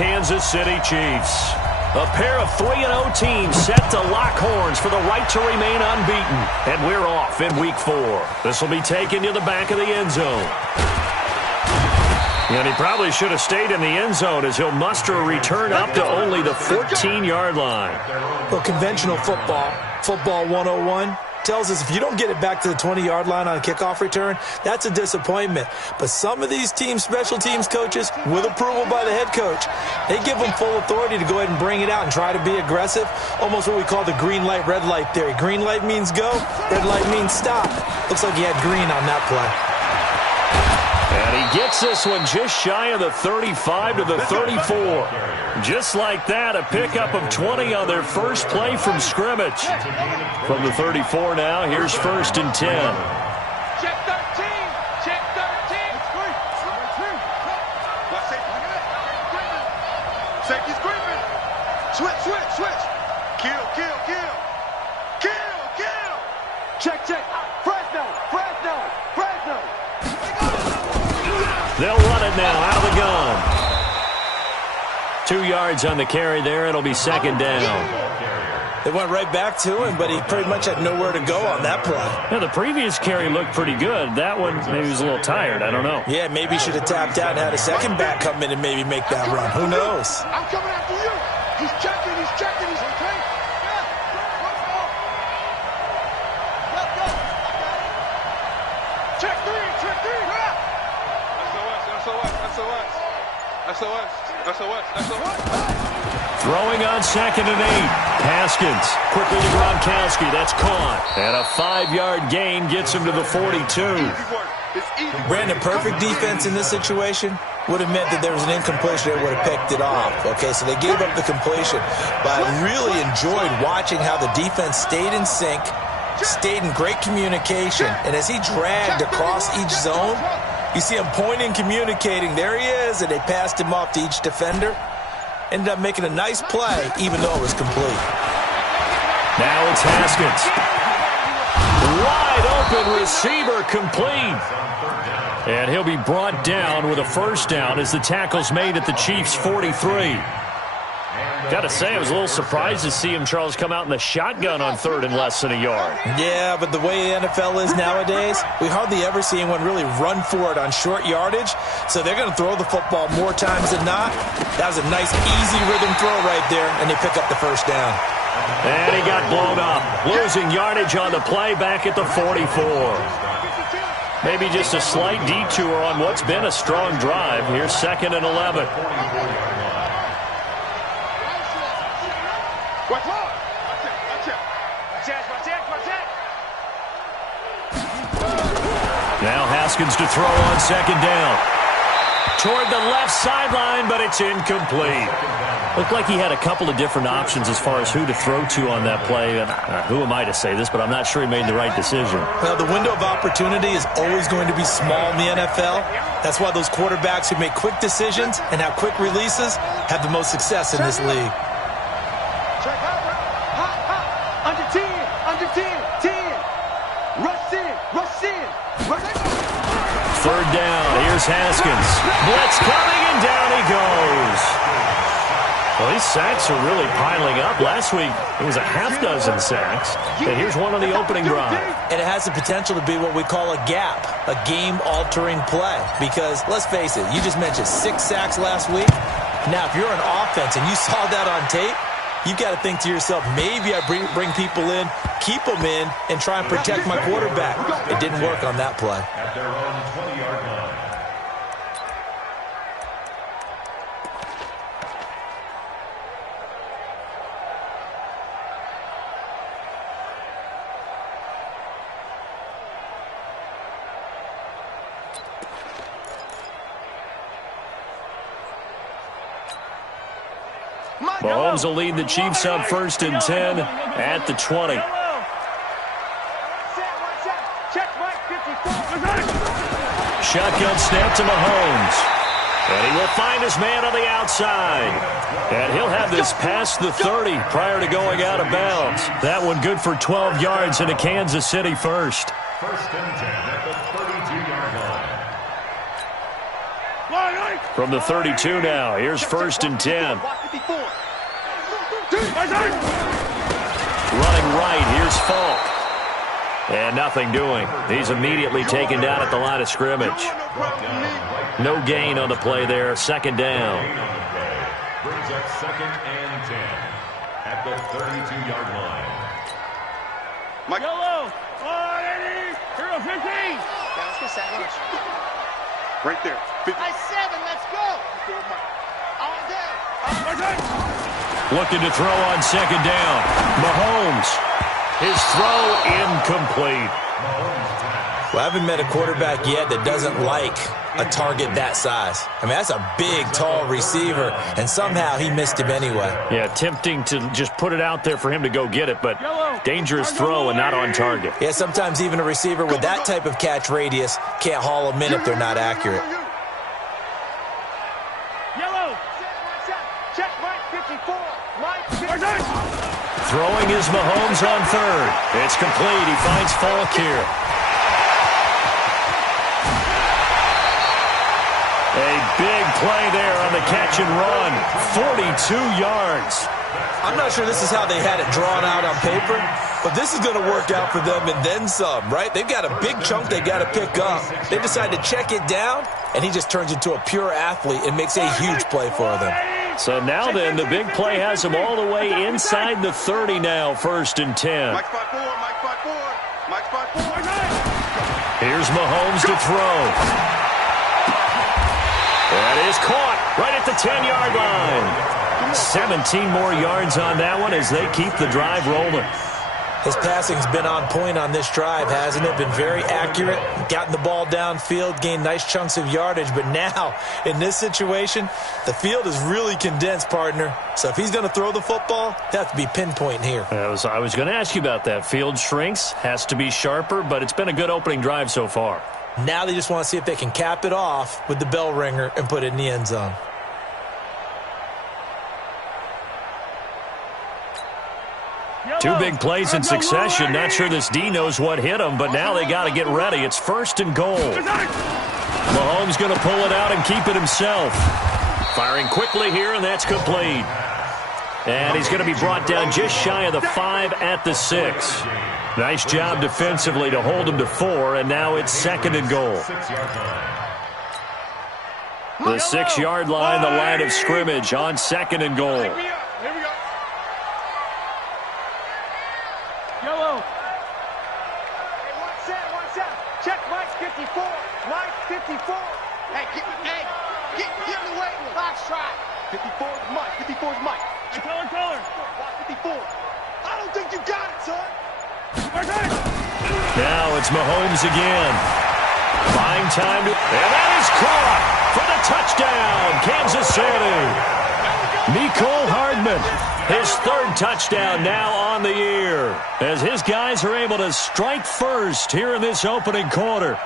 Kansas City Chiefs. A pair of 3-0 teams set to lock horns for the right to remain unbeaten. And we're off in Week 4. This will be taken to the back of the end zone. And he probably should have stayed in the end zone as he'll muster a return up to only the 14-yard line. Well, conventional football 101, tells us if you don't get it back to the 20-yard line on a kickoff return, that's a disappointment. But some of these teams, special teams coaches, with approval by the head coach, they give them full authority to go ahead and bring it out and try to be aggressive, almost what we call the green light, red light theory. Green light means go, red light means stop. Looks like he had green on that play. And he gets this one just shy of the 35 to the 34. Just like that, a pickup of 20 on their first play from scrimmage. From the 34 now, here's 1st and 10. Check 13. Check 13. Safety screaming. Switch. Kill. Check. Fresno. They'll run it now out of the gun. 2 yards on the carry there. It'll be 2nd down. They went right back to him, but he pretty much had nowhere to go on that play. Yeah, the previous carry looked pretty good. That one, maybe he was a little tired. I don't know. Yeah, maybe he should have tapped out and had a second back come in and maybe make that run. Who knows? I'm coming after you. He's checking. He's okay. Check 3. SOS. Throwing on 2nd and 8. Haskins quickly to Gronkowski. That's caught. And a 5-yard gain gets him to the 42. Brandon, perfect defense in this situation would have meant that there was an incompletion. They would have picked it off. Okay, so they gave up the completion. But I really enjoyed watching how the defense stayed in sync, stayed in great communication. And as he dragged across each zone, you see him pointing, communicating. There he is, and they passed him off to each defender. Ended up making a nice play, even though it was complete. Now it's Haskins. Wide open receiver complete. And he'll be brought down with a 1st down as the tackle's made at the Chiefs' 43. Got to say, I was a little surprised to see him, Charles, come out in the shotgun on 3rd and less than a yard. Yeah, but the way the NFL is nowadays, we hardly ever see anyone really run for it on short yardage. So they're going to throw the football more times than not. That was a nice, easy rhythm throw right there, and they pick up the 1st down. And he got blown up, losing yardage on the play back at the 44. Maybe just a slight detour on what's been a strong drive. Here's 2nd and 11. Now Haskins to throw on 2nd down. Toward the left sideline, but it's incomplete. Looked like he had a couple of different options as far as who to throw to on that play. And who am I to say this, but I'm not sure he made the right decision. Well, the window of opportunity is always going to be small in the NFL. That's why those quarterbacks who make quick decisions and have quick releases have the most success in this league. Under 10. 10. Rush in. 3rd down. Here's Haskins. Blitz coming, and down he goes. Well, these sacks are really piling up. Last week, it was a half-dozen sacks. And here's one on the opening drive. And it has the potential to be what we call a gap, a game-altering play. Because, let's face it, you just mentioned 6 sacks last week. Now, if you're an offense and you saw that on tape, you've got to think to yourself, maybe I bring people in, keep them in, and try and protect my quarterback. It didn't work on that play. At their own 20-yard line. Mahomes will lead the Chiefs up 1st and 10 at the 20. Shotgun snap to Mahomes. And he will find his man on the outside. And he'll have this past the 30 prior to going out of bounds. That one good for 12 yards into Kansas City 1st. 1st and 10 at the 32-yard line. From the 32 now, here's 1st and 10. Running right, here's Falk. And nothing doing. He's immediately taken down at the line of scrimmage. No gain on the play there. 2nd down. Brings up 2nd and 10 at the 32-yard line. Yellow. 15. Right there. 50. I 7, let's go. All day. Looking to throw on 2nd down. Mahomes. His throw incomplete. Well, I haven't met a quarterback yet that doesn't like a target that size. I mean, that's a big, tall receiver, and somehow he missed him anyway. Yeah, tempting to just put it out there for him to go get it, but dangerous throw and not on target. Yeah, sometimes even a receiver with that type of catch radius can't haul them in if they're not accurate. Yellow. Check Mike 54. Mike 54. Throwing is Mahomes on 3rd. It's complete. He finds Falk here. A big play there on the catch and run. 42 yards. I'm not sure this is how they had it drawn out on paper, but this is going to work out for them and then some, right? They've got a big chunk they got to pick up. They decide to check it down, and he just turns into a pure athlete and makes a huge play for them. So now then, the big play has him all the way inside the 30 now, 1st and 10. Mike spot 4. Mike spot 4. Mike spot 4. Here's Mahomes to throw. That is caught right at the 10-yard line. 17 more yards on that one as they keep the drive rolling. His passing's been on point on this drive, hasn't it? Been very accurate, gotten the ball downfield, gained nice chunks of yardage. But now, in this situation, the field is really condensed, partner. So if he's going to throw the football, he'll have to be pinpoint here. I was going to ask you about that. Field shrinks, has to be sharper, but it's been a good opening drive so far. Now they just want to see if they can cap it off with the bell ringer and put it in the end zone. Two big plays in succession. Not sure this D knows what hit him, but now they got to get ready. It's 1st and goal. Mahomes going to pull it out and keep it himself. Firing quickly here, and that's complete. And he's going to be brought down just shy of the 5 at the 6. Nice job defensively to hold him to 4, and now it's 2nd and goal. The 6-yard line, the line of scrimmage on 2nd and goal. Here we go. Yellow. Hey, 1 set. Check Mike 54. Mike 54. Hey, get in the way. Box try. 54 is Mike. 54 is Mike. Hey, color. 54. I don't think you got it, son. Now it's Mahomes again. Buying time to... And that is caught for the touchdown, Kansas City. Mecole Hardman, his 3rd touchdown now on the year, as his guys are able to strike first here in this opening quarter.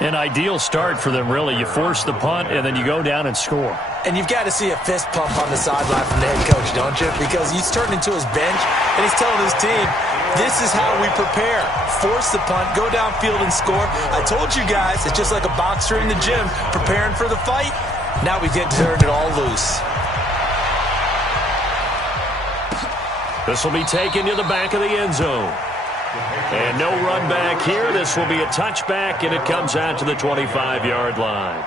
An ideal start for them, really. You force the punt, and then you go down and score. And you've got to see a fist pump on the sideline from the head coach, don't you? Because he's turned into his bench, and he's telling his team, this is how we prepare. Force the punt, go downfield and score. I told you guys, it's just like a boxer in the gym preparing for the fight. Now we get to turn it all loose. This will be taken to the back of the end zone. And no run back here. This will be a touchback, and it comes out to the 25-yard line.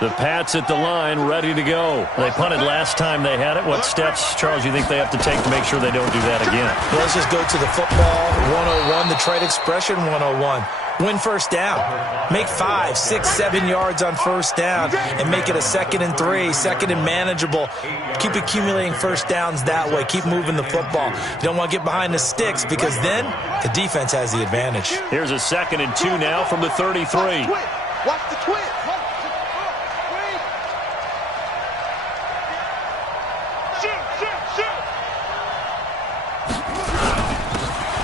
The Pats at the line, ready to go. They punted last time they had it. What steps, Charles, you think they have to take to make sure they don't do that again? Well, let's just go to the football 101, the trade expression 101. Win first down. Make 5, 6, 7 yards on first down and make it a 2nd and 3, 2nd and manageable. Keep accumulating first downs that way. Keep moving the football. You don't want to get behind the sticks because then the defense has the advantage. Here's a 2nd and 2 now from the 33. Watch the twin.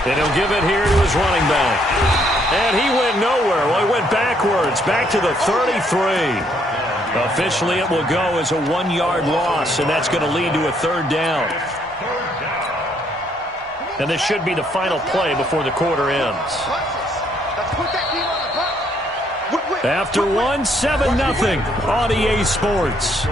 And he'll give it here to his running back. And he went nowhere. Well, he went backwards, back to the 33. Officially, it will go as a 1-yard loss, and that's going to lead to a 3rd down. And this should be the final play before the quarter ends. After one, 7-0 on EA Sports.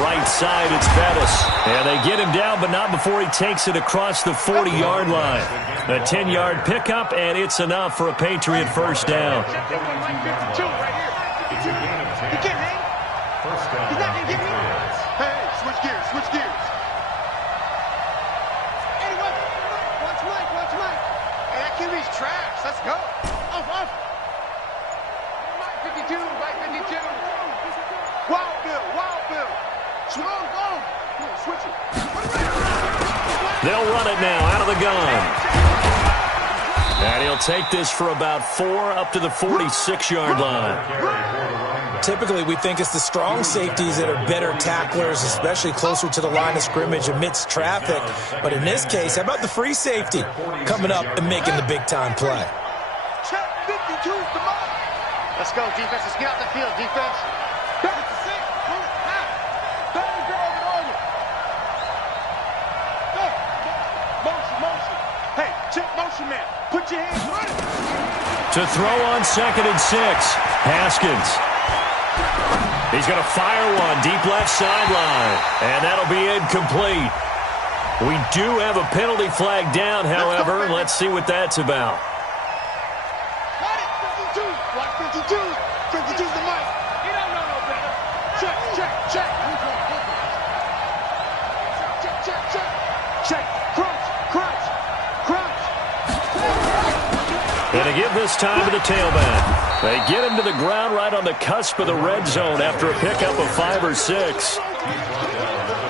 Right side, it's Bettis. And they get him down, but not before he takes it across the 40-yard line. A 10-yard pickup, and it's enough for a Patriot first down. He can't hang. He's not going to get me. Hey, switch gears, switch gears. Hey, watch Mike. Hey, that QB's trash. Let's go. Off. Mike 52, Mike 52. Wild Bill. Switch it. They'll run it now out of the gun. And he'll take this for about 4 up to the 46-yard line. Typically, we think it's the strong safeties that are better tacklers, especially closer to the line of scrimmage amidst traffic. But in this case, how about the free safety coming up and making the big-time play? Check 52, come on. Let's go, defense. Let's get out the field, defense. Man. Put your hands running. To throw on 2nd and 6. Haskins. He's going to fire one deep left sideline. And that'll be incomplete. We do have a penalty flag down, however. Let's see what that's about. Got it. 52. Watch 52. 52's the mic. You don't know no better. Check. Crunch. And to give this time to the tailback. They get him to the ground right on the cusp of the red zone after a pickup of 5 or 6.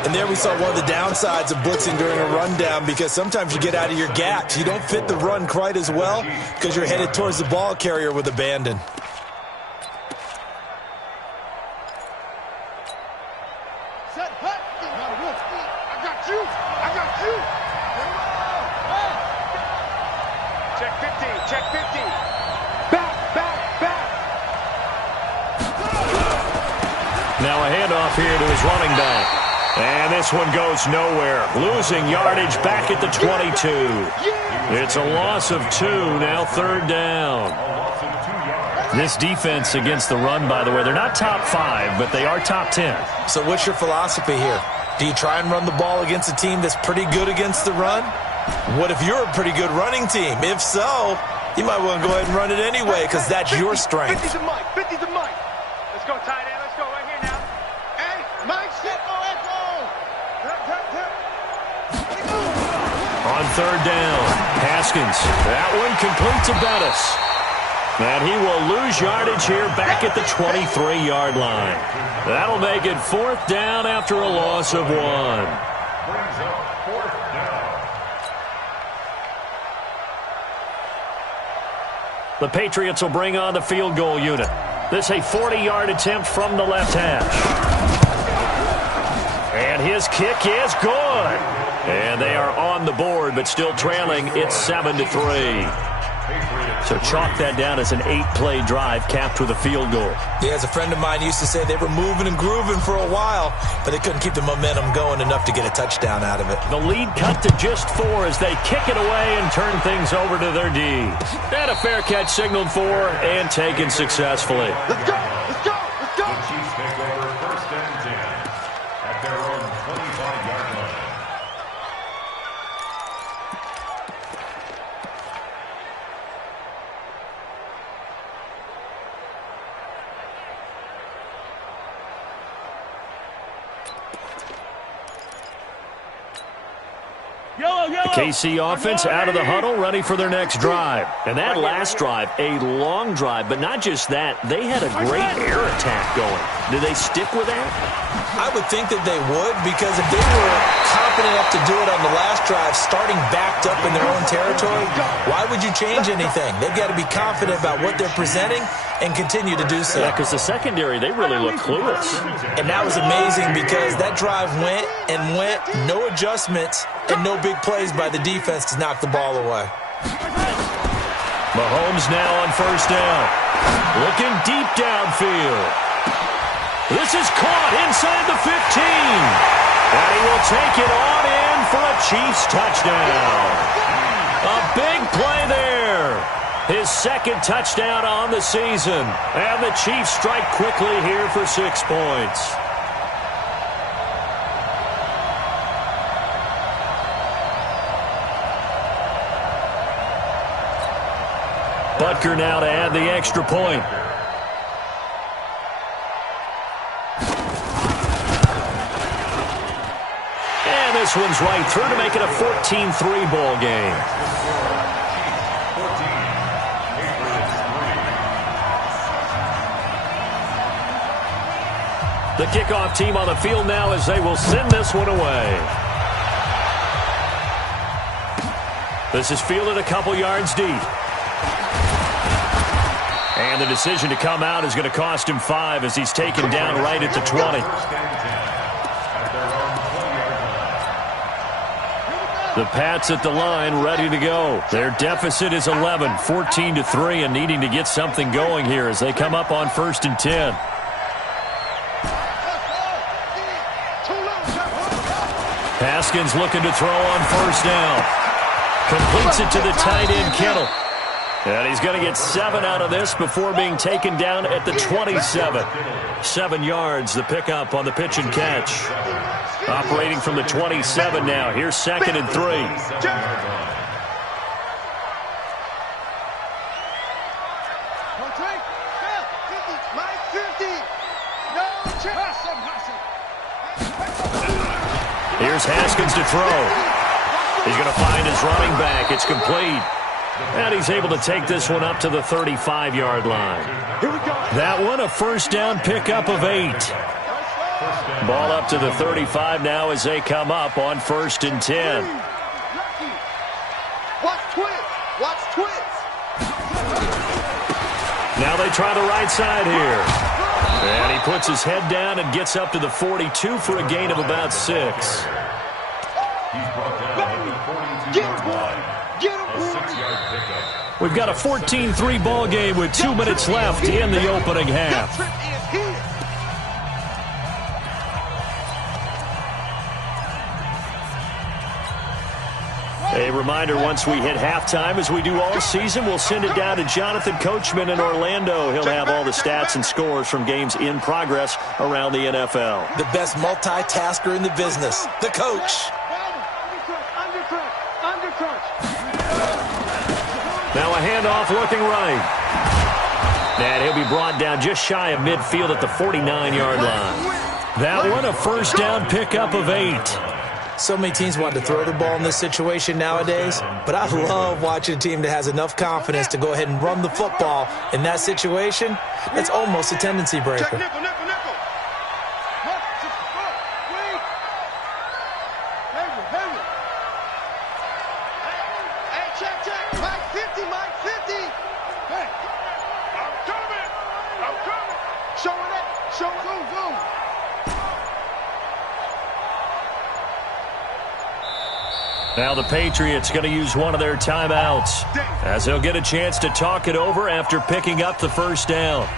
And there we saw one of the downsides of blitzing during a rundown, because sometimes you get out of your gaps. You don't fit the run quite as well because you're headed towards the ball carrier with abandon. Set, hut. I got you. Check 50. Back. Now a handoff here to his running back. And this one goes nowhere. Losing yardage back at the 22. It's a loss of 2, now 3rd down. This defense against the run, by the way, they're not top 5, but they are top 10. So what's your philosophy here? Do you try and run the ball against a team that's pretty good against the run? What if you're a pretty good running team? If so, you might want to go ahead and run it anyway, because that's your strength. 50's the mic. Let's go, tight end. Let's go right here now. Hey, Mike, echo. On 3rd down, Haskins. That one complete to Bettis. And he will lose yardage here back at the 23-yard line. That'll make it 4th down after a loss of 1. Brings up 4th down. The Patriots will bring on the field goal unit. This a 40-yard attempt from the left hash. And his kick is good. And they are on the board, but still trailing. It's 7-3. So chalk that down as an 8-play drive capped with a field goal. Yeah, as a friend of mine used to say, they were moving and grooving for a while, but they couldn't keep the momentum going enough to get a touchdown out of it. The lead cut to just 4 as they kick it away and turn things over to their D. And a fair catch signaled for and taken successfully. Let's go. The Chiefs take over 1st and 10 at their own 25-yard line. The KC offense out of the huddle, ready for their next drive. And that last drive, a long drive, but not just that, they had a great air attack going. Do they stick with that? I would think that they would, because if they were confident enough to do it on the last drive, starting backed up in their own territory, why would you change anything? They've got to be confident about what they're presenting and continue to do so. Yeah, because the secondary, they really look clueless. And that was amazing, because that drive went and went, no adjustments, and no big plays by the defense to knock the ball away. Mahomes now on first down. Looking deep downfield. This is caught inside the 15. And he will take it on in for a Chiefs touchdown. A big play there. His second touchdown on the season. And the Chiefs strike quickly here for 6 points. Butker now to add the extra point. And this one's right through to make it a 14-3 ball game. The kickoff team on the field now as they will send this one away. This is fielded a couple yards deep. And the decision to come out is going to cost him 5 as he's taken down right at the 20. The Pats at the line ready to go. Their deficit is 11, 14-3, and needing to get something going here as they come up on 1st and 10. Haskins looking to throw on first down. Completes it to the tight end, Kittle. And he's going to get 7 out of this before being taken down at the 27. 7 yards, the pickup on the pitch and catch. Operating from the 27 now. Here's 2nd and 3. Here's Haskins to throw. He's going to find his running back. It's complete. And he's able to take this one up to the 35-yard line. That one, a first down pickup of 8. Ball up to the 35 now as they come up on 1st and 10. Watch twins. Watch twins. Now they try the right side here. And he puts his head down and gets up to the 42 for a gain of about 6. He's brought down at the 42-yard line. A 6-yard pickup. We've got a 14-3 ball game with 2 minutes left in the opening half. A reminder, once we hit halftime, as we do all season, we'll send it down to Jonathan Coachman in Orlando. He'll have all the stats and scores from games in progress around the NFL. The best multitasker in the business, the coach. Now a handoff looking right. And he'll be brought down just shy of midfield at the 49-yard line. That one, a first down pickup of 8. So many teams want to throw the ball in this situation nowadays, but I love watching a team that has enough confidence to go ahead and run the football in that situation. That's almost a tendency breaker. Check nickel, nickel, nickel. Hey, check. Mike 50, Mike 50. Hey, I'm coming. Show it up. Go. Now the Patriots going to use one of their timeouts as they'll get a chance to talk it over after picking up the first down.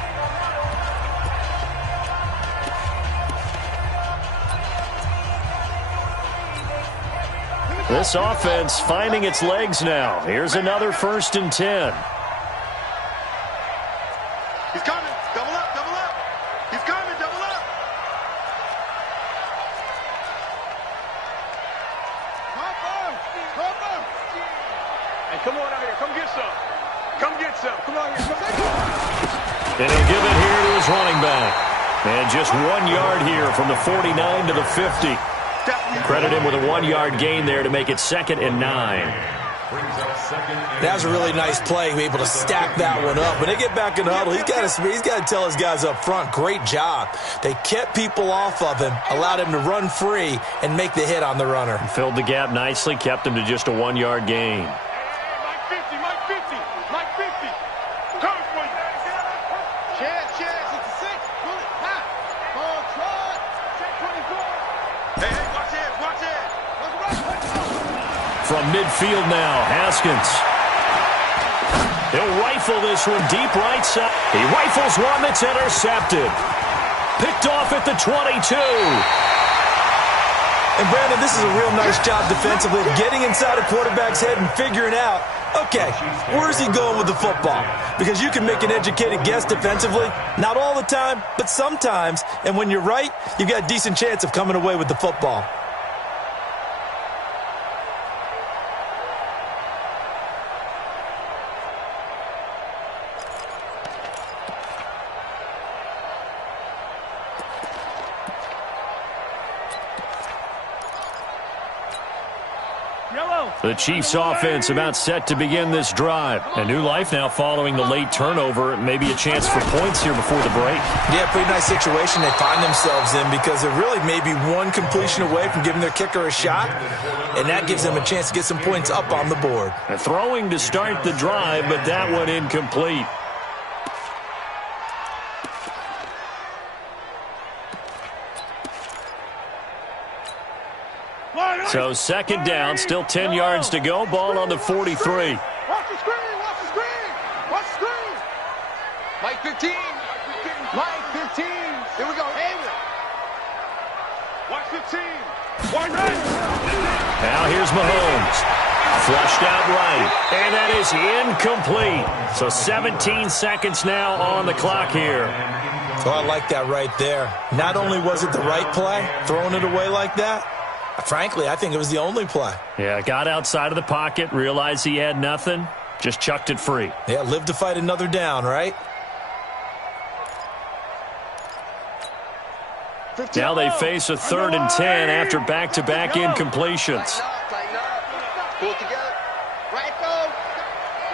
This offense finding its legs now. Here's another 1st and 10. He's coming. Double up. He's coming. Double up. Hey, come on out here. Come get some. Come on here. And he'll give it here to his running back. And just 1 yard here from the 49 to the 50. Credit him with a 1-yard gain there to make it 2nd and 9. That was a really nice play, able to stack that one up. When they get back in the huddle, he's got to tell his guys up front, great job. They kept people off of him, allowed him to run free and make the hit on the runner. Filled the gap nicely, kept him to just a 1-yard gain. Mike 50. Come for you. Chance. It's a 6. Pull it. High. Ball, try. Check 24. Hey, watch here. from midfield now. Haskins. He'll rifle this one deep right side. He rifles one that's intercepted. Picked off at the 22. And, Brandon, this is a real nice job defensively of getting inside a quarterback's head and figuring out, okay, where's he going with the football? Because you can make an educated guess defensively, not all the time, but sometimes. And when you're right, you've got a decent chance of coming away with the football. The Chiefs offense about set to begin this drive. A new life now following the late turnover. Maybe a chance for points here before the break. Yeah, pretty nice situation they find themselves in because they're really maybe one completion away from giving their kicker a shot, and that gives them a chance to get some points up on the board. Throwing to start the drive, but that one incomplete. So second down, still 10 yards to go. Ball on the 43. Watch the screen, watch the screen, watch the screen. Mike 15, Mike 15. Here we go, Hayward. Watch 15. Watch right. Now here's Mahomes. Flushed out right. And that is incomplete. So 17 seconds now on the clock here. So I like that right there. Not only was it the right play, throwing it away like that, frankly, I think it was the only play. Yeah, got outside of the pocket, realized he had nothing, just chucked it free. Yeah, live to fight another down, right? Now they face a 3rd and 10 after back-to-back incompletions. Tighten up. Pull it together. Right, go.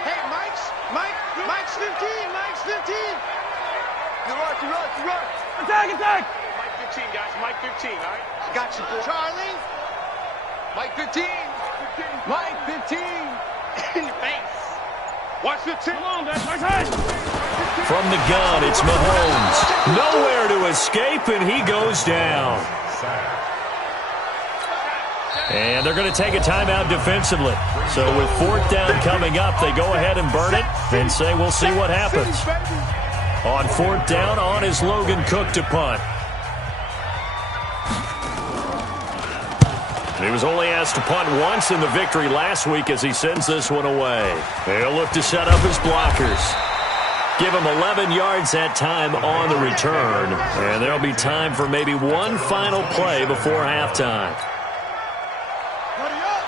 Hey, Mike's 15, Mike's 15. You run. Attack. Mike 15, guys, Mike 15, all right? Got you, Charlie. Mike 15. Mike 15. In your face. Watch 15. Come on, that's my time. From the gun, it's Mahomes. Nowhere to escape, and he goes down. And they're going to take a timeout defensively. So with 4th down coming up, they go ahead and burn it and say we'll see what happens. On 4th down, on is Logan Cook to punt. He was only asked to punt once in the victory last week as he sends this one away. They'll look to set up his blockers. Give him 11 yards that time on the return. And there'll be time for maybe one final play before halftime.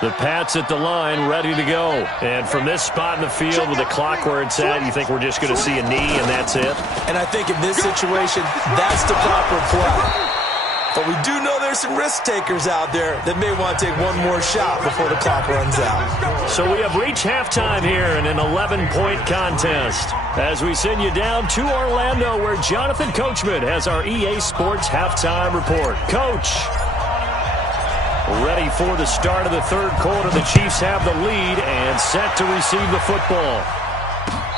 The Pats at the line, ready to go. And from this spot in the field with the clock where it's at, you think we're just going to see a knee and that's it? And I think in this situation, that's the proper play. But we do know there's some risk takers out there that may want to take one more shot before the clock runs out. So we have reached halftime here in an 11-point contest as we send you down to Orlando where Jonathan Coachman has our EA Sports halftime report. Coach, ready for the start of the 3rd quarter. The Chiefs have the lead and set to receive the football.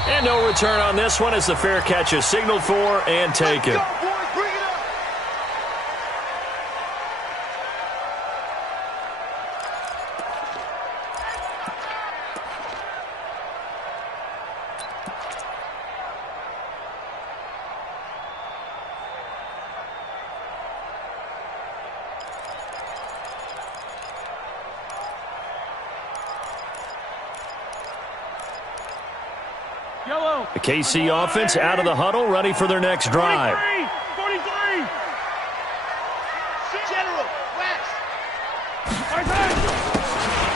And no return on this one as the fair catch is signaled for and taken. The KC offense out of the huddle, ready for their next drive. 43. General, West.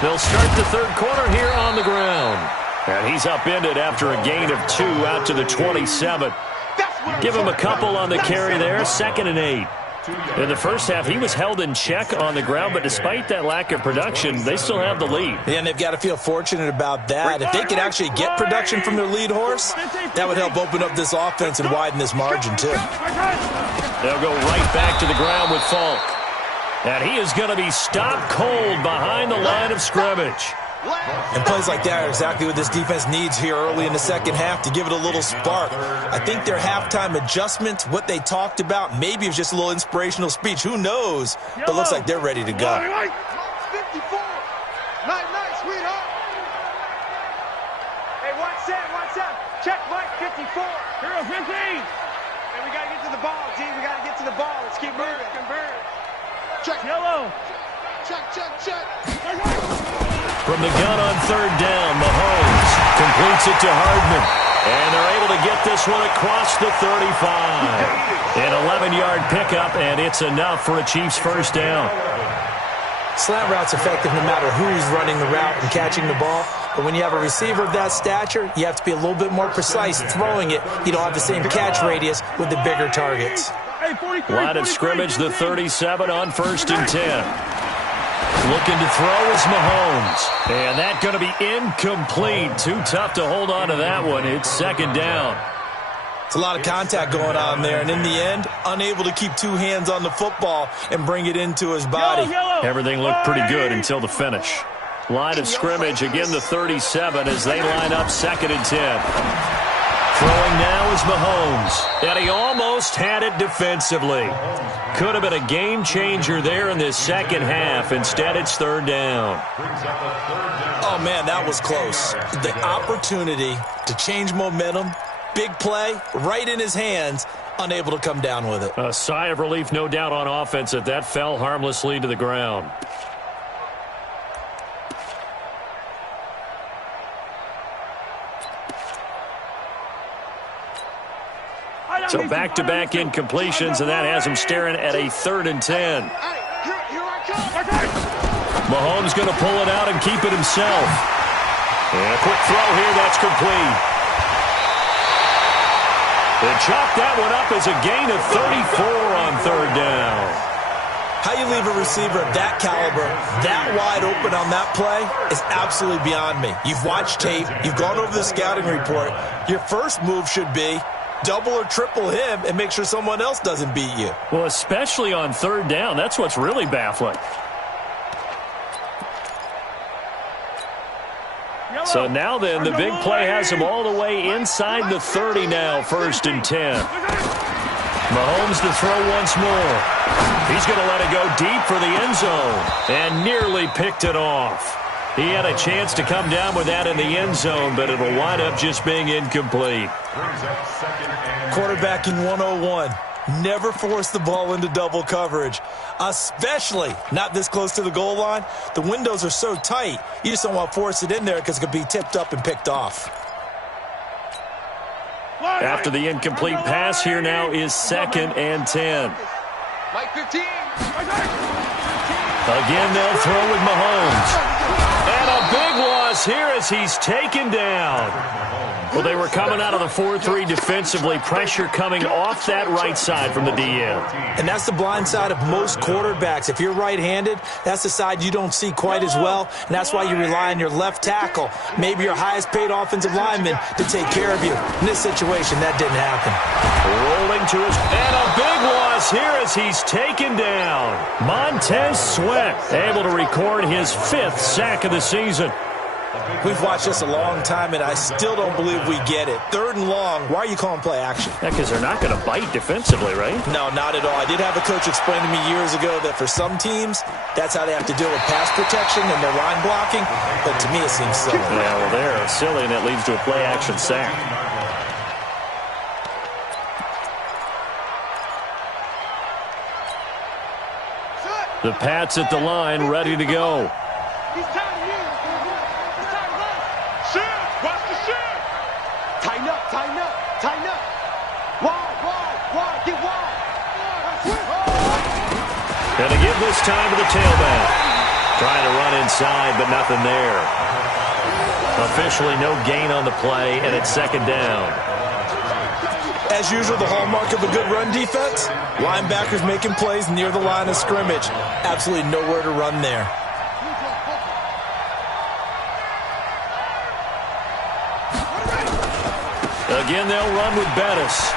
They'll start the 3rd quarter here on the ground. And he's upended after a gain of 2 out to the 27. Give him a couple on the carry there, 2nd and 8. In the first half, he was held in check on the ground, but despite that lack of production, they still have the lead. Yeah, and they've got to feel fortunate about that. If they could actually get production from their lead horse, that would help open up this offense and widen this margin, too. They'll go right back to the ground with Falk. And he is going to be stopped cold behind the line of scrimmage. And plays like that are exactly what this defense needs here early in the second half to give it a little spark. I think their halftime adjustment, what they talked about, maybe it was just a little inspirational speech. Who knows? But it looks like they're ready to go. Nice, 54. Nice, sweetheart. Hey, watch that. Check Mike 54. Hero 15. And we got to get to the ball, D. We got to get to the ball. Let's keep moving. Convert. Check. Yellow. Check. From the gun on third down, Mahomes completes it to Hardman. And they're able to get this one across the 35. An 11-yard pickup, and it's enough for a Chiefs first down. Slant route's effective no matter who's running the route and catching the ball. But when you have a receiver of that stature, you have to be a little bit more precise throwing it. You don't have the same catch radius with the bigger targets. Line of scrimmage, the 37 on 1st and 10. Looking to throw is Mahomes. And that's going to be incomplete. Too tough to hold on to that one. It's 2nd down. It's a lot of contact going on there, and in the end, unable to keep two hands on the football and bring it into his body. Everything looked pretty good until the finish. Line of scrimmage, again the 37 as they line up 2nd and 10. Throwing now is Mahomes, and he almost had it defensively. Could have been a game changer there in this second half. Instead, it's 3rd down. Oh, man, that was close. The opportunity to change momentum, big play, right in his hands, unable to come down with it. A sigh of relief, no doubt, on offense that fell harmlessly to the ground. So back-to-back incompletions, and that has him staring at a 3rd and 10. Mahomes going to pull it out and keep it himself. And a quick throw here, that's complete. They chop that one up as a gain of 34 on 3rd down. How you leave a receiver of that caliber, that wide open on that play is absolutely beyond me. You've watched tape. You've gone over the scouting report. Your first move should be double or triple him and make sure someone else doesn't beat you. Well, especially on 3rd down. That's what's really baffling. So now then, the big play has him all the way inside the 30 now, 1st and 10. Mahomes to throw once more. He's going to let it go deep for the end zone and nearly picked it off. He had a chance to come down with that in the end zone, but it'll wind up just being incomplete. Quarterbacking 101. Never force the ball into double coverage, especially not this close to the goal line. The windows are so tight, you just don't want to force it in there because it could be tipped up and picked off. After the incomplete pass, here now is 2nd and 10. Mike 15. Again, they'll throw with Mahomes. And a big loss here as he's taken down. Well, they were coming out of the 4-3 defensively. Pressure coming off that right side from the DN. And that's the blind side of most quarterbacks. If you're right-handed, that's the side you don't see quite as well. And that's why you rely on your left tackle, maybe your highest-paid offensive lineman, to take care of you. In this situation, that didn't happen. Rolling to his... And a big loss here as he's taken down. Montez Sweat able to record his 5th sack of the season. We've watched this a long time, and I still don't believe we get it. 3rd and long, why are you calling play action? Yeah, because they're not going to bite defensively, right? No, not at all. I did have a coach explain to me years ago that for some teams, that's how they have to deal with pass protection and their line blocking. But to me, it seems silly. Yeah, well, they're silly, and it leads to a play action sack. The Pats at the line, ready to go. Tighten up. Wide, get wide. Gonna give this time to the tailback. Trying to run inside, but nothing there. Officially no gain on the play, and it's 2nd down. As usual, the hallmark of a good run defense, linebackers making plays near the line of scrimmage. Absolutely nowhere to run there. Again, they'll run with Bettis.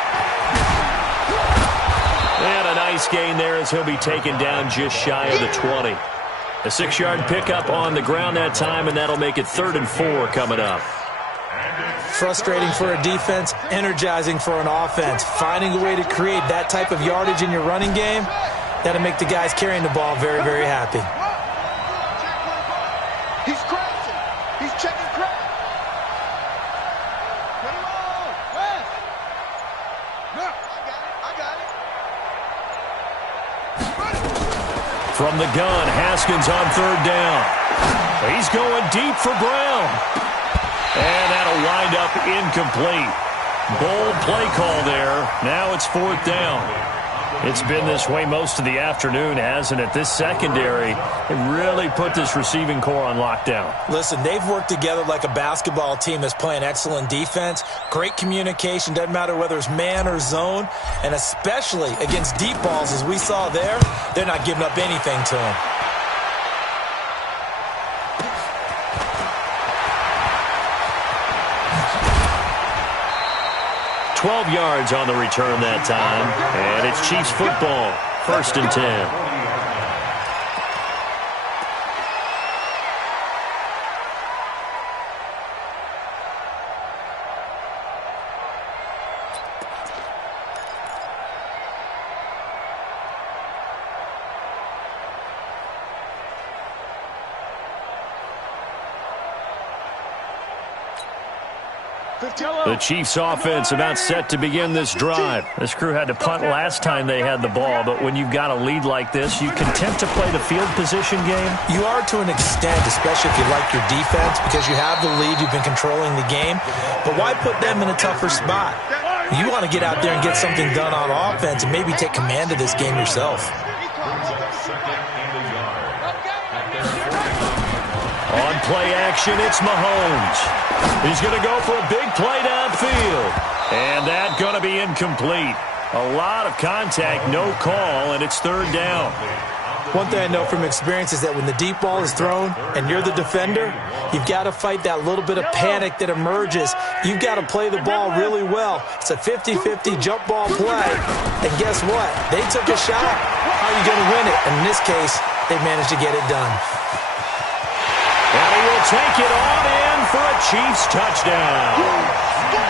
And a nice gain there as he'll be taken down just shy of the 20. A 6-yard pickup on the ground that time, and that'll make it 3rd and 4 coming up. Frustrating for a defense, energizing for an offense. Finding a way to create that type of yardage in your running game, that'll make the guys carrying the ball very, very happy. He's crazy. From the gun, Haskins on third down. He's going deep for Brown. And that'll wind up incomplete. Bold play call there. Now it's fourth down. It's been this way most of the afternoon, hasn't it? This secondary, it really put this receiving core on lockdown. Listen, they've worked together like a basketball team that's playing excellent defense. Great communication, doesn't matter whether it's man or zone. And especially against deep balls, as we saw there, they're not giving up anything to them. 12 yards on the return that time. And it's Chiefs football. 1st and 10. The Chiefs offense about set to begin this drive. This crew had to punt last time they had the ball, but when you've got a lead like this, you content to play the field position game? You are to an extent, especially if you like your defense, because you have the lead, you've been controlling the game. But why put them in a tougher spot? You want to get out there and get something done on offense and maybe take command of this game yourself. On play action, it's Mahomes. He's going to go for a big play downfield. And that's going to be incomplete. A lot of contact, no call, and it's third down. One thing I know from experience is that when the deep ball is thrown and you're the defender, you've got to fight that little bit of panic that emerges. You've got to play the ball really well. It's a 50-50 jump ball play. And guess what? They took a shot. How are you going to win it? And in this case, they managed to get it done. And he will take it on in for a Chiefs touchdown.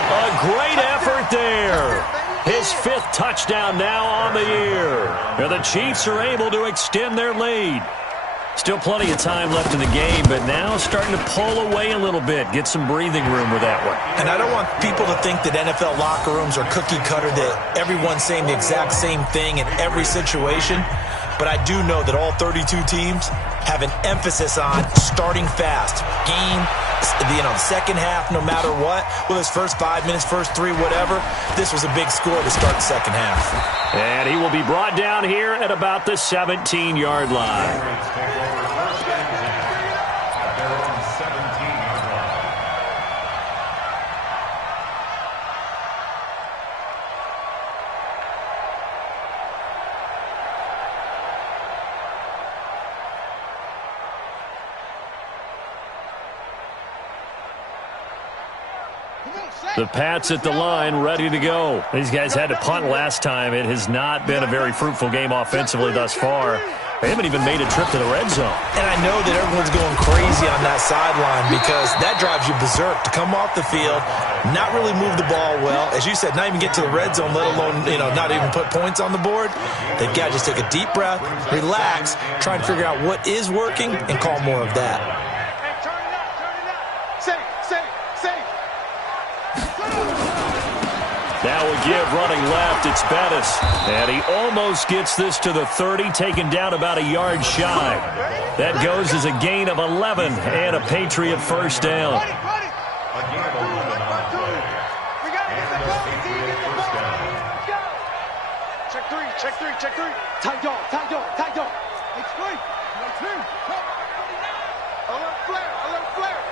A great effort there. His 5th touchdown now on the year. And the Chiefs are able to extend their lead. Still plenty of time left in the game, but now starting to pull away a little bit. Get some breathing room with that one. And I don't want people to think that NFL locker rooms are cookie cutter, that everyone's saying the exact same thing in every situation. But I do know that all 32 teams have an emphasis on starting fast. Game, the second half, no matter what, whether it's first 5 minutes, first 3, whatever, this was a big score to start the second half. And he will be brought down here at about the 17-yard line. The Pats at the line, ready to go. These guys had to punt last time. It has not been a very fruitful game offensively thus far. They haven't even made a trip to the red zone. And I know that everyone's going crazy on that sideline because that drives you berserk to come off the field, not really move the ball well. As you said, not even get to the red zone, let alone, not even put points on the board. They've got to just take a deep breath, relax, try and figure out what is working, and call more of that. Now we give running left. It's Bettis. And he almost gets this to the 30, taken down about a yard shy. That goes as a gain of 11 and a Patriot first down. Check three. Tight dog. It's three. Alert flare.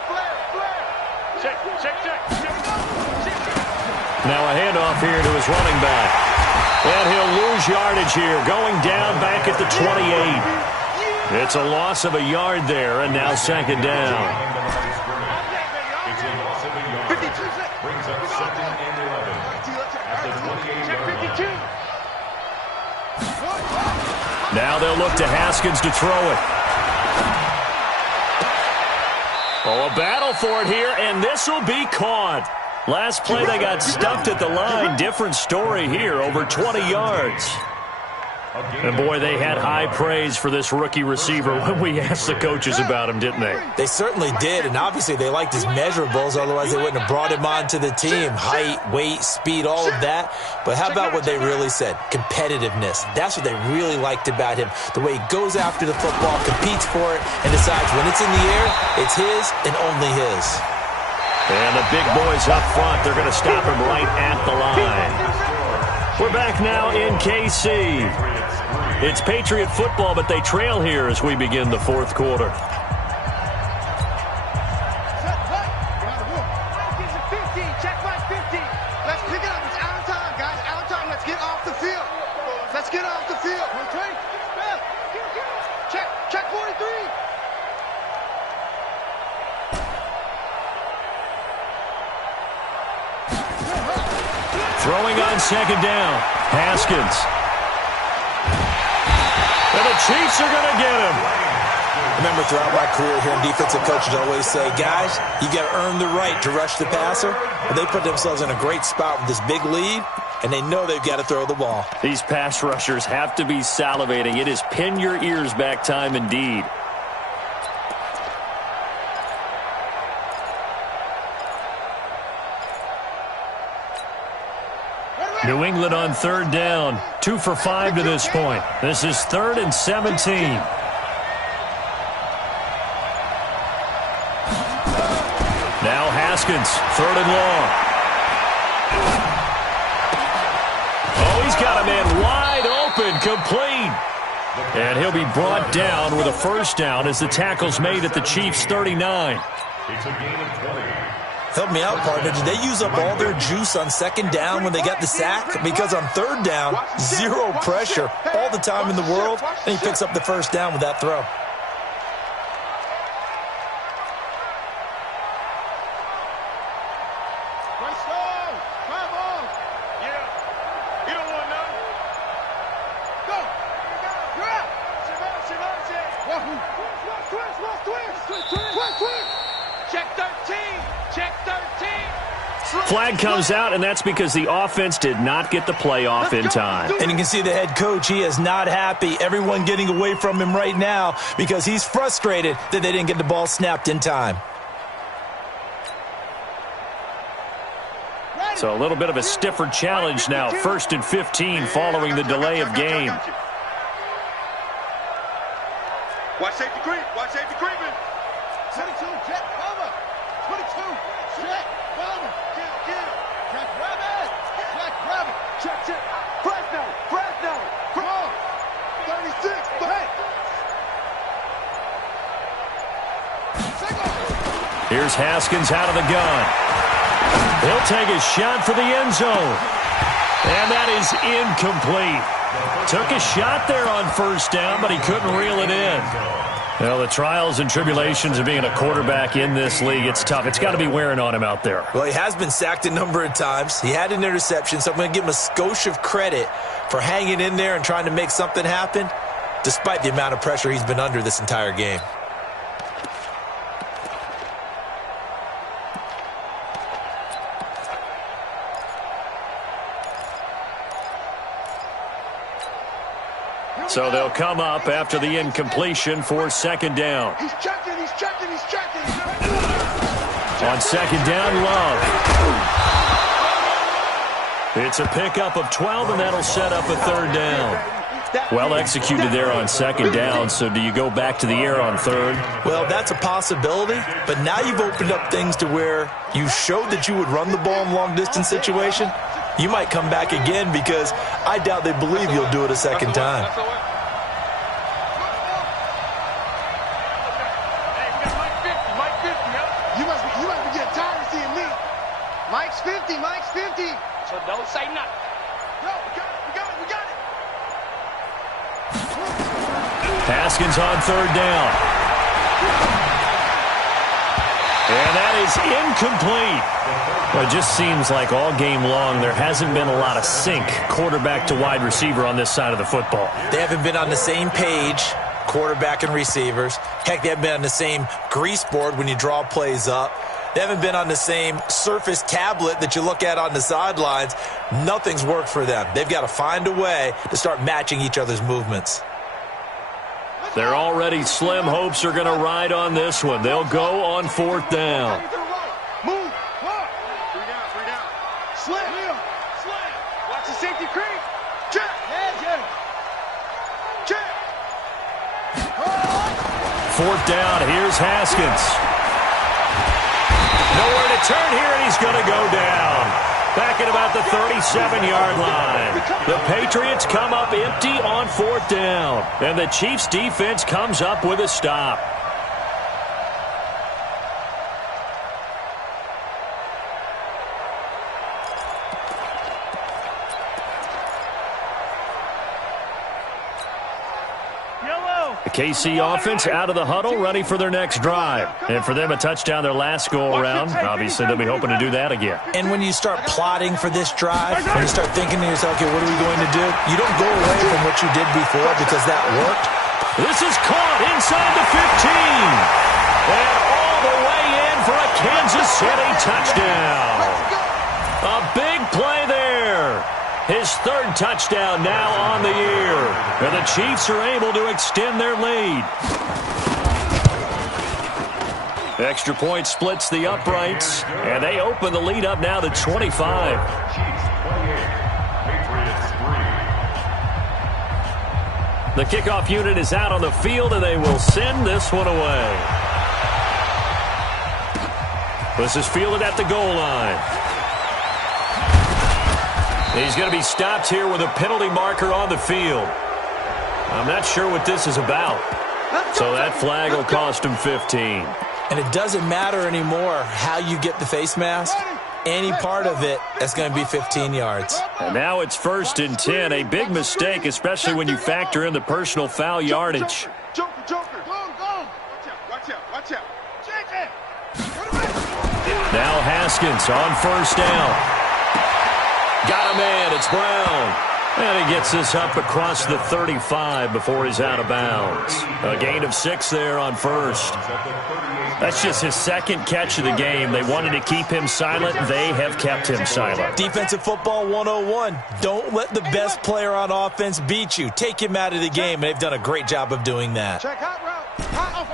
Check. Now a handoff here to his running back. And he'll lose yardage here, going down back at the 28. It's a loss of a yard there, and now second down. It's a loss of a yard. Brings up 2nd and 11 at the 28-yard line. Now they'll look to Haskins to throw it. Oh, a battle for it here, and this will be caught. Last play, they got stuffed at the line. Different story here, over 20 yards. And, boy, they had high praise for this rookie receiver when we asked the coaches about him, didn't they? They certainly did, and obviously they liked his measurables. Otherwise, they wouldn't have brought him onto the team. Height, weight, speed, all of that. But how about what they really said? Competitiveness. That's what they really liked about him. The way he goes after the football, competes for it, and decides when it's in the air, it's his and only his. And the big boys up front, they're going to stop him right at the line. We're back now in KC. It's Patriot football, but they trail here as we begin the fourth quarter. Check my 50. Let's pick it up. It's out of time, guys. Out of time. Let's get off the field. Let's get off the field. Check 43. Throwing on second down. Haskins. And the Chiefs are going to get him. Remember, throughout my career here, defensive coaches always say, guys, you got to earn the right to rush the passer. But they put themselves in a great spot with this big lead, and they know they've got to throw the ball. These pass rushers have to be salivating. It is pin your ears back time indeed. New England on third down. 2 for 5 to this point. This is 3rd and 17. Now Haskins, 3rd and long. Oh, he's got a man wide open, complete. And he'll be brought down with a first down as the tackle's made at the Chiefs' 39. It's a gain of 20. Help me out, partner. Did they use up all their juice on second down when they got the sack? Because on third down, zero pressure, all the time in the world, and he picks up the first down with that throw. Flag comes out, and that's because the offense did not get the play off in time. And you can see the head coach, he is not happy. Everyone getting away from him right now because he's frustrated that they didn't get the ball snapped in time. So a little bit of a stiffer challenge now. 1st and 15 following the delay of game. Watch safety creep. Watch safety creeping. 22, check, cover. 22, check, cover. Check, rabbit. Check, rabbit. Check. Fresno. Come on. 36, hey. Here's Haskins out of the gun. He'll take a shot for the end zone. And that is incomplete. Took a shot there on first down, but he couldn't reel it in. Well, the trials and tribulations of being a quarterback in this league, it's tough. It's got to be wearing on him out there. Well, he has been sacked a number of times. He had an interception, so I'm going to give him a skosh of credit for hanging in there and trying to make something happen, despite the amount of pressure he's been under this entire game. So they'll come up after the incompletion for second down. He's checking. On second down, Love. It's a pickup of 12, and that'll set up a third down. Well executed there on second down, so do you go back to the air on third? Well, that's a possibility, but now you've opened up things to where you showed that you would run the ball in long-distance situation. You might come back again because I doubt they believe you'll do it a second time. Mike's 50. So don't say nothing. No, we got it. Haskins on third down. And that is incomplete. Well, it just seems like all game long there hasn't been a lot of sync quarterback to wide receiver on this side of the football. They haven't been on the same page, quarterback and receivers. Heck, they haven't been on the same grease board when you draw plays up. They haven't been on the same Surface tablet that you look at on the sidelines. Nothing's worked for them. They've got to find a way to start matching each other's movements. They're already slim hopes are going to ride on this one. They'll go on 4th down. Move. 3 down. Slam. Watch the safety creep. Check. Check. 4th down. Here's Haskins. Nowhere to turn here, and he's going to go down. Back at about the 37-yard line. The Patriots come up empty on 4th down. And the Chiefs' defense comes up with a stop. The KC offense out of the huddle, ready for their next drive. And for them, a touchdown their last go-around. Obviously, they'll be hoping to do that again. And when you start plotting for this drive, when you start thinking to yourself, okay, what are we going to do? You don't go away from what you did before because that worked. This is caught inside the 15. And all the way in for a Kansas City touchdown. A big play there. His 3rd touchdown now on the year. And the Chiefs are able to extend their lead. The extra point splits the uprights, and they open the lead up now to 25. Chiefs 28, Patriots 3. The kickoff unit is out on the field, and they will send this one away. This is fielded at the goal line. He's going to be stopped here with a penalty marker on the field. I'm not sure what this is about. So that flag will cost him 15. And it doesn't matter anymore how you get the face mask. Any part of it, that's going to be 15 yards. And now it's 1st and 10. A big mistake, especially when you factor in the personal foul yardage. Joker. Go. Watch out. Now Haskins on 1st down. Got a man, it's Brown. And he gets this up across the 35 before he's out of bounds. A gain of 6 there on 1st. That's just his 2nd catch of the game. They wanted to keep him silent. They have kept him silent. Defensive football 101. Don't let the best player on offense beat you. Take him out of the game, and they've done a great job of doing that. Check hot route. Off.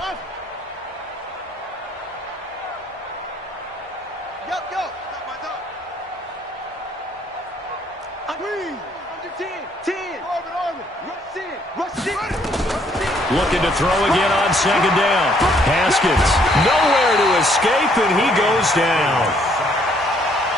Go. Under 10. Rush in. Looking to throw again on 2nd down. Haskins, nowhere to escape, and he goes down.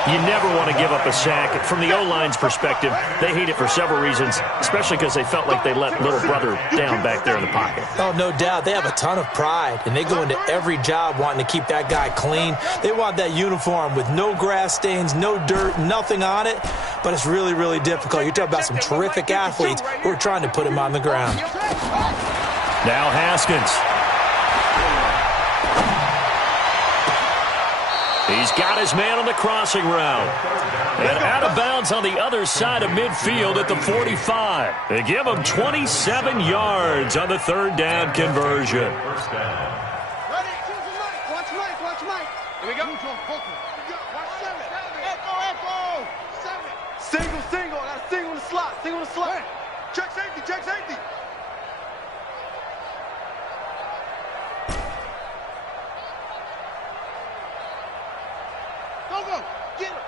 You never want to give up a sack. From the O-line's perspective, they hate it for several reasons, especially because they felt like they let little brother down back there in the pocket. Oh, no doubt. They have a ton of pride, and they go into every job wanting to keep that guy clean. They want that uniform with no grass stains, no dirt, nothing on it, but it's really, really difficult. You're talking about some terrific athletes who are trying to put him on the ground. Now Haskins. He's got his man on the crossing route. And out of bounds on the other side of midfield at the 45. They give him 27 yards on the 3rd down conversion. First down. Ready? Watch Mike. Here we go. Watch 7. Echo. 7. Single. That's single in the slot. Check safety. Go. Get him.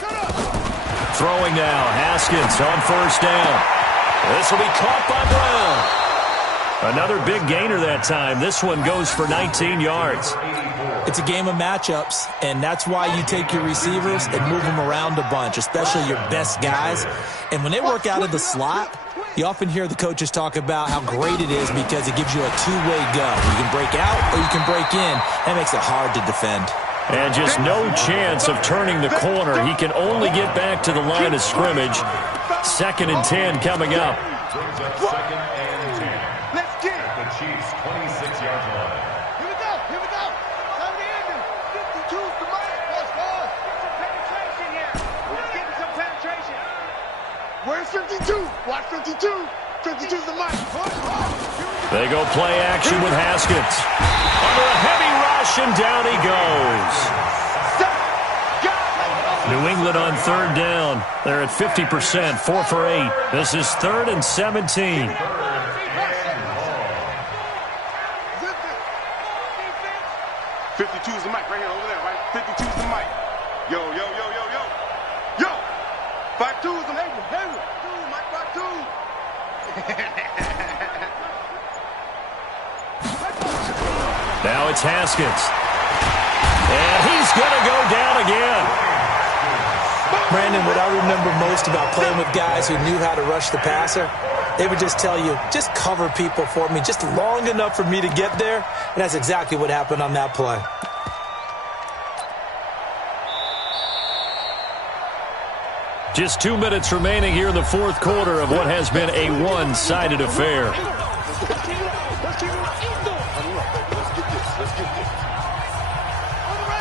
Shut up. Throwing now. Haskins on 1st down. This will be caught by Brown. Another big gainer that time. This one goes for 19 yards. It's a game of matchups, and that's why you take your receivers and move them around a bunch, especially your best guys. And when they work out of the slot, you often hear the coaches talk about how great it is because it gives you a two-way go. You can break out or you can break in. That makes it hard to defend. And just no chance of turning the corner. He can only get back to the line of scrimmage. 2nd and 10 coming up. Brings up 2nd and 10. Let's get it. The Chiefs' 26-yard line. Here we go. Some of the ending. 52's the money. Let's go. Some penetration here. We're getting some penetration. Where's 52? Watch 52. 52's the money. They go play action with Haskins. Under a heavy rush, rush, and down he goes. New England on third down. They're at 50%, 4 for 8. This is 3rd and 17. 52 is the mic right here, over there, right? 52 is the mic. Yo, yo, yo, yo, yo. Yo! 52 is the mic. Hey, Mike 52. Now it's Haskins. And he's going to go down again. Brandon, what I remember most about playing with guys who knew how to rush the passer, they would just tell you, just cover people for me, just long enough for me to get there. And that's exactly what happened on that play. Just 2 minutes remaining here in the fourth quarter of what has been a one-sided affair.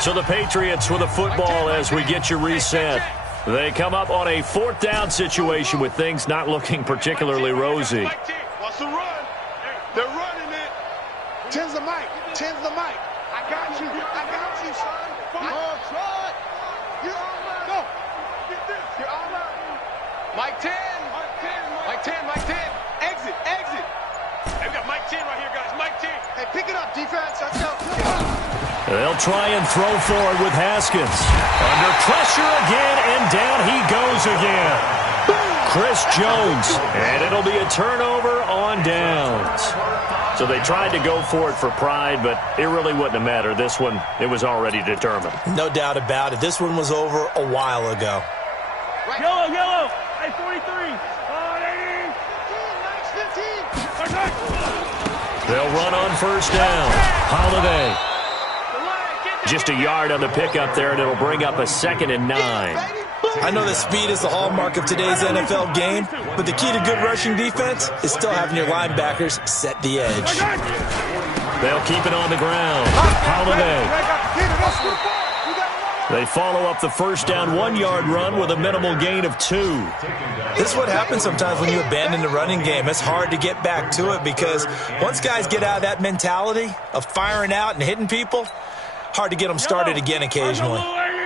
So the Patriots with the football as we get you reset. They come up on a 4th down situation with things not looking particularly rosy. What's the run? They're running it. 10's the mic. 10's the mic. I got you. I got you, son. Oh, try it. You're on line. Go. Get this. You're on line. Mike 10. Mike 10. Mike 10. Exit. Exit. Hey, we got Mike 10 right here, guys. Mike 10. Hey, pick it up, defense. Let's go. They'll try and throw forward with Haskins. Under pressure again, and down he goes again. Chris Jones, and it'll be a turnover on downs. So they tried to go for it for pride, but it really wouldn't have mattered. This one, it was already determined. No doubt about it. This one was over a while ago. Yellow, yellow. Hey, 43. They'll run on first down. Holiday. Just a yard on the pickup there, and it'll bring up a 2nd and 9. I know that speed is the hallmark of today's NFL game, but the key to good rushing defense is still having your linebackers set the edge. They'll keep it on the ground. Holiday. They follow up the first down 1-yard run with a minimal gain of 2. This is what happens sometimes when you abandon the running game. It's hard to get back to it because once guys get out of that mentality of firing out and hitting people, hard to get them started again occasionally.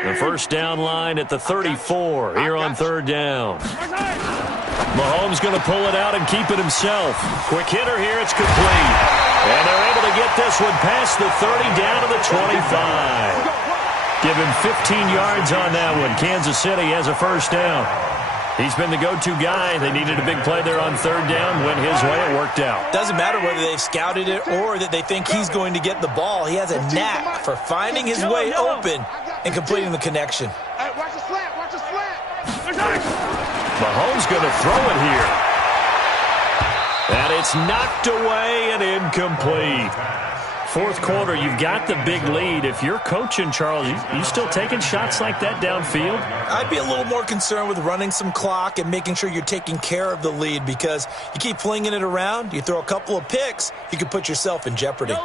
The first down line at the 34 here on third down. Mahomes going to pull it out and keep it himself. Quick hitter here. It's complete. And they're able to get this one past the 30 down to the 25. Give him 15 yards on that one. Kansas City has a first down. He's been the go-to guy. They needed a big play there on third down. Went his way. It worked out. Doesn't matter whether they've scouted it or that they think he's going to get the ball. He has a knack for finding his way open and completing the connection. Hey, watch the slant. Watch the slant. Mahomes going to throw it here. And it's knocked away and incomplete. Fourth quarter, you've got the big lead. If you're coaching, Charles, you still taking shots like that downfield? I'd be a little more concerned with running some clock and making sure you're taking care of the lead because you keep flinging it around, you throw a couple of picks, you can put yourself in jeopardy.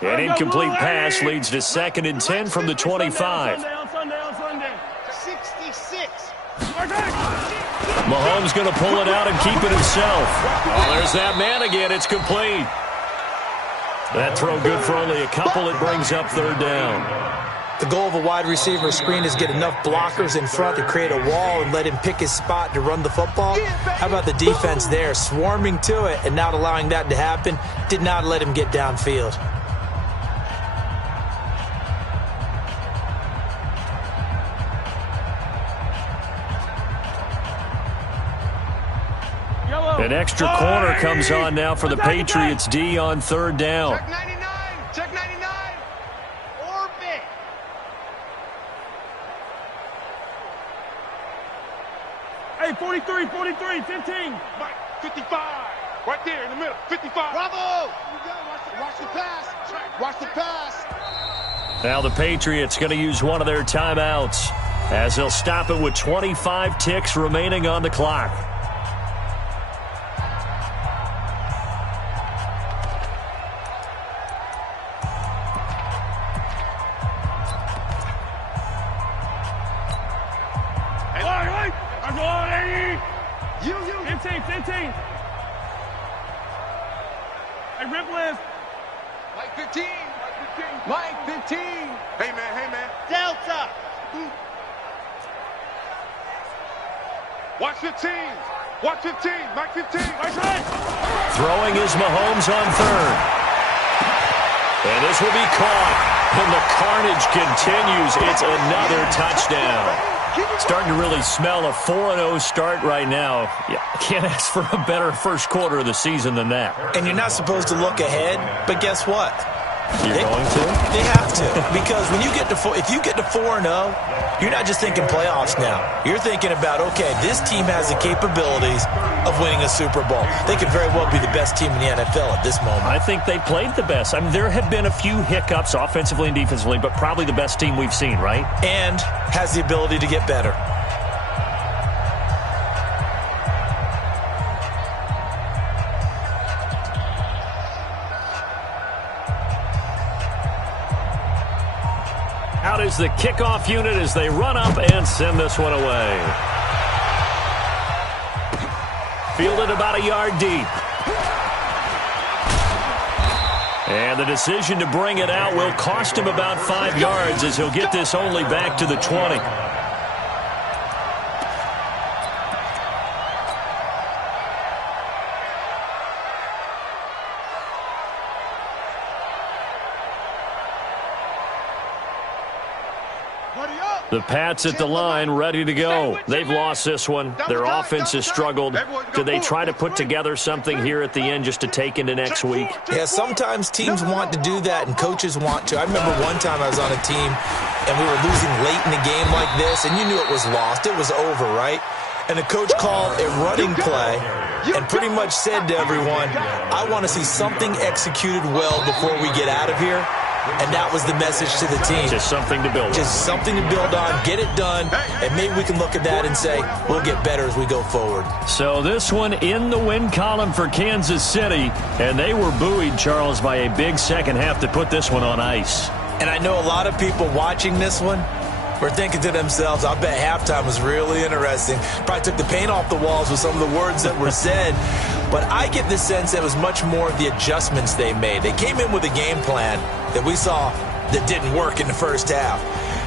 An incomplete pass leads to 2nd and 10 from the 25. 66. Mahomes going to pull it out and keep it himself. Oh, there's that man again. It's complete. That throw good for only a couple. It brings up third down. The goal of a wide receiver screen is get enough blockers in front to create a wall and let him pick his spot to run the football. How about the defense there, swarming to it and not allowing that to happen? Did not let him get downfield. An extra corner comes on now for the Patriots D on third down. Check 99. Check 99. Orbit. Hey, 43, 15. Mike, 55. Right there in the middle. 55. Bravo. Watch the pass. Watch the pass. Now the Patriots going to use one of their timeouts as they'll stop it with 25 ticks remaining on the clock. You. 15. Hey, rip left. Mike 15. Mike 15. Mike, 15. Hey, man. Delta. Watch 15. Watch 15. Mike, 15. Right side. Throwing is Mahomes on third. And this will be caught. And the carnage continues. It's another touchdown. Starting to really smell a 4-0 start right now. Yeah, can't ask for a better first quarter of the season than that. And you're not supposed to look ahead, but guess what? You're going to? They have to, because when you get to if you get to 4-0, you're not just thinking playoffs now. You're thinking about, okay, this team has the capabilities of winning a Super Bowl. They could very well be the best team in the NFL at this moment. I think they played the best. I mean, there have been a few hiccups offensively and defensively, but probably the best team we've seen, right? And has the ability to get better. Out is the kickoff unit as they run up and send this one away. Fielded about a yard deep. And the decision to bring it out will cost him about 5 yards as he'll get this only back to the 20. The Pats at the line, ready to go. They've lost this one. Their offense has struggled. Do they try to put together something here at the end just to take into next week? Yeah, sometimes teams want to do that and coaches want to. I remember one time I was on a team and we were losing late in the game like this, and you knew it was lost. It was over, right? And the coach called a running play and pretty much said to everyone, I want to see something executed well before we get out of here. And that was the message to the team. Just something to build on. Just something to build on, get it done, and maybe we can look at that and say, we'll get better as we go forward. So this one in the win column for Kansas City, and they were buoyed, Charles, by a big second half to put this one on ice. And I know a lot of people watching this one were thinking to themselves, I bet halftime was really interesting. Probably took the paint off the walls with some of the words that were said. But I get the sense that it was much more of the adjustments they made. They came in with a game plan that we saw that didn't work in the first half.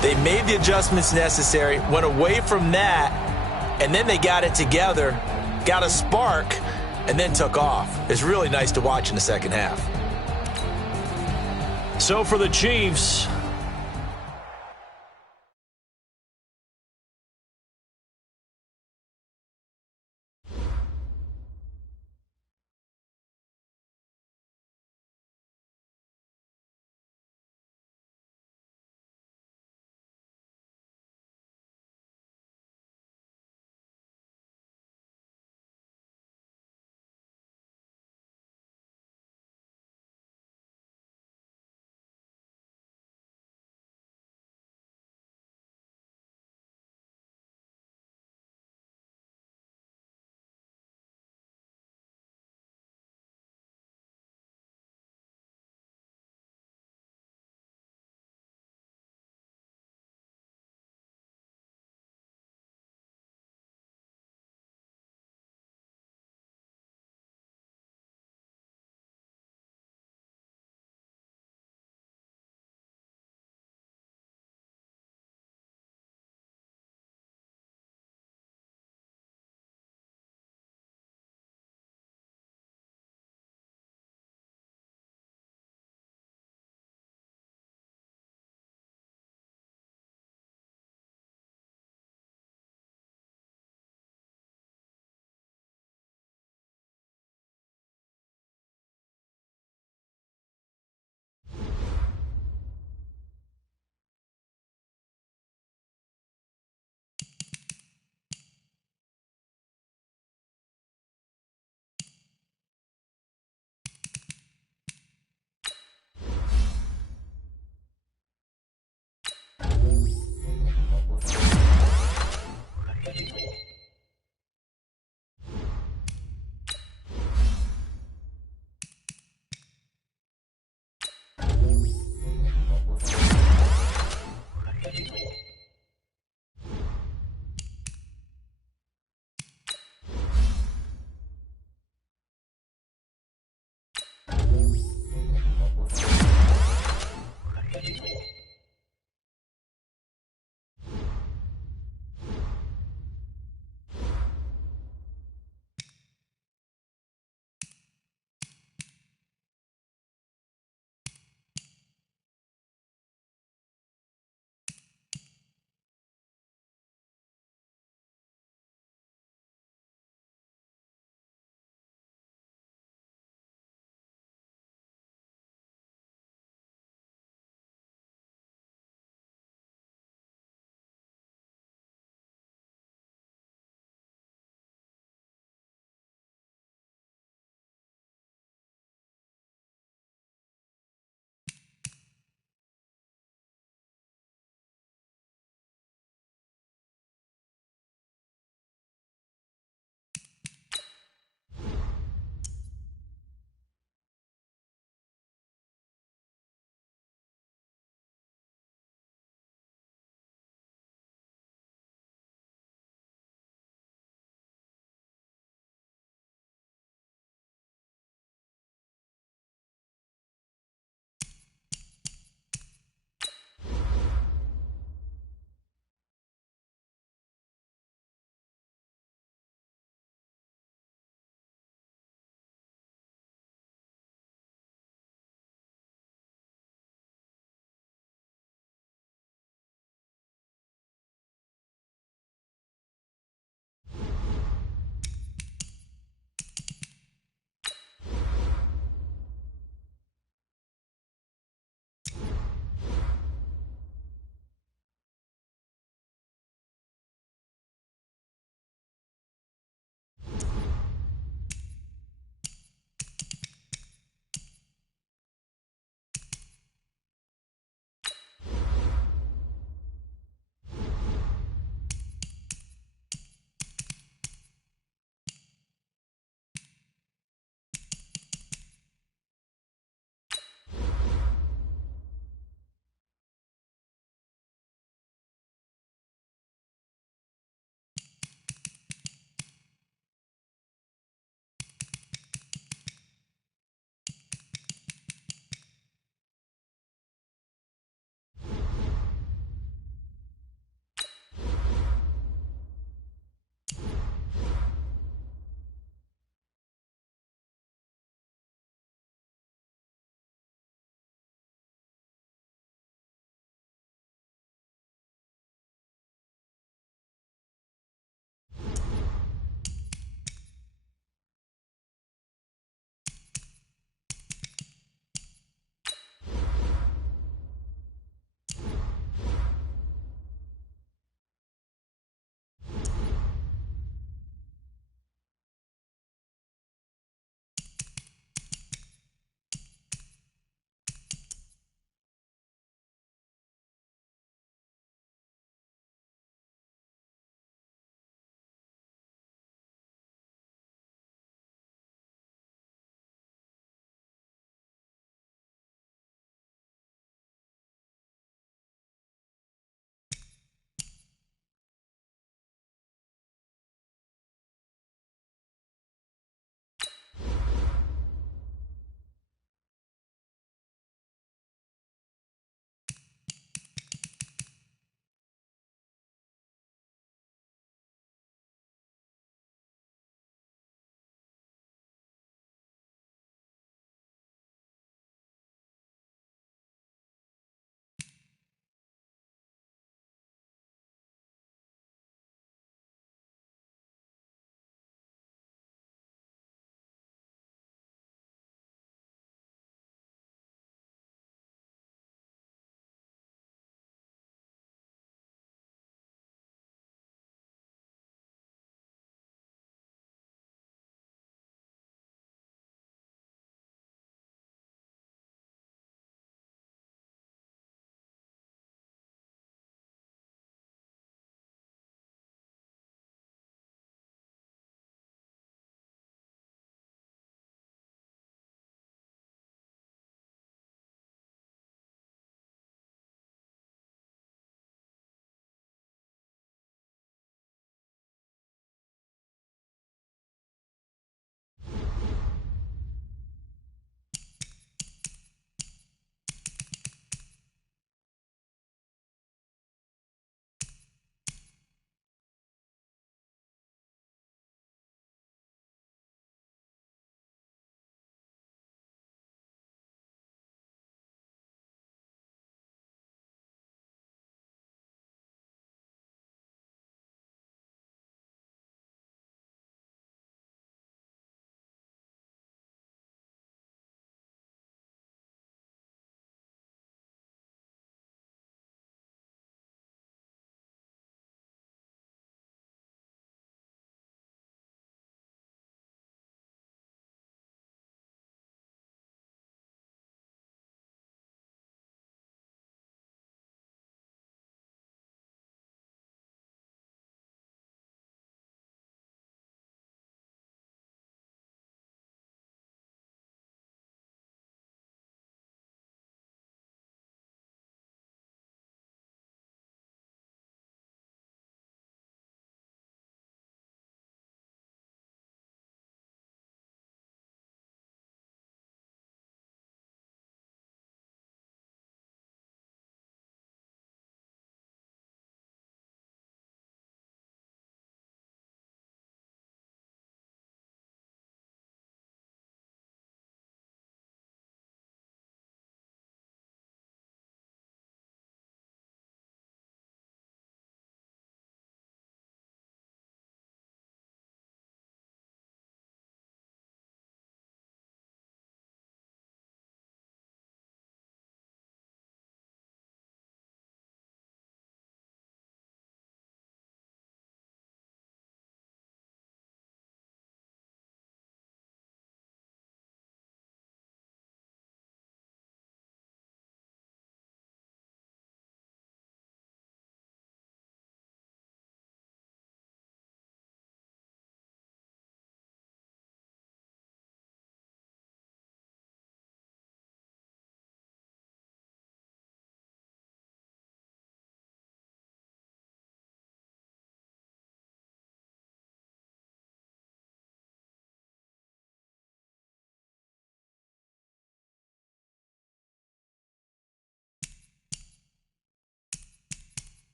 They made the adjustments necessary, went away from that, and then they got it together, got a spark, and then took off. It's really nice to watch in the second half. So for the Chiefs,